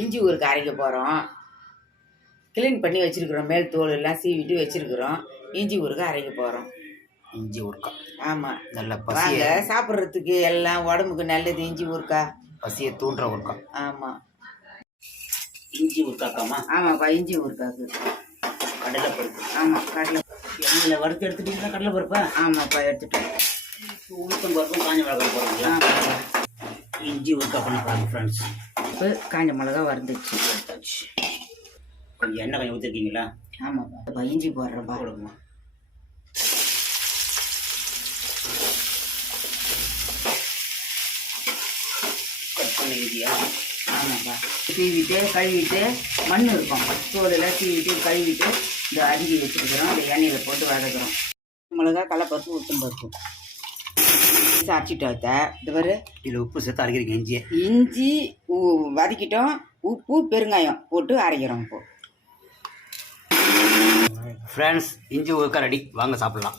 இஞ்சி ஊருக்கு அரைக்க போகிறோம். கிளீன் பண்ணி வச்சுருக்குறோம். மேல் தோல் எல்லாம் சீவிட்டு வச்சுருக்குறோம். இஞ்சி ஊருக்கு அரைக்க போகிறோம். இஞ்சி ஊறுக்கா. ஆமாம், நல்ல வாங்க. சாப்பிட்றதுக்கு எல்லாம் உடம்புக்கு நல்லது இஞ்சி ஊறுக்கா. பசியை தூண்டுற ஊறுக்கா. ஆமாம், இஞ்சி ஊறுக்காக்காமா? ஆமாப்பா, இஞ்சி ஊறுக்காக்கு கடலை பருப்பு. ஆமாம், கடலை எண்ணெயில் வறுத்து எடுத்துட்டீங்கன்னா கடலை பருப்பா? ஆமாப்பா, எடுத்துட்டேன். உளுத்தம் பருப்பும் காஞ்ச மிளகாய் போடுறீங்களா? இஞ்சி ஊறுக்கா பண்ண பாருங்க ஃப்ரெண்ட்ஸ். இப்போ காஞ்ச மிளகா வறுந்துச்சு. கொஞ்சம் எண்ணெய் கொஞ்சம் ஊற்றிருக்கீங்களா? ஆமாப்பா, இஞ்சி போடுறேன்ப்பா. போடுங்கம்மா. கட் பண்ண இஞ்சியா? ஆமாப்பா, சீவிட்டு கழுவிட்டு மண் இருக்கும், தோலெல்லாம் சீவிட்டு கழுவிட்டு இந்த அரிஞ்சி வச்சுருக்கிறோம். இந்த எண்ணெயில் போட்டு வதக்குறோம். மிளகா, கடலைப்பருப்பு, உளுத்தம் பருப்பு அரைச்சிட்டு வைத்த இது வரு. இதில் உப்பு சேர்த்து அரைக்கிறீங்க இஞ்சியை? இஞ்சி வதக்கிட்டோம். உப்பு பெருங்காயம் போட்டு அரைக்கிறோம். இப்போ ஃப்ரெண்ட்ஸ், இஞ்சி ஊறுக்கா ரெடி. வாங்க சாப்பிட்லாம்.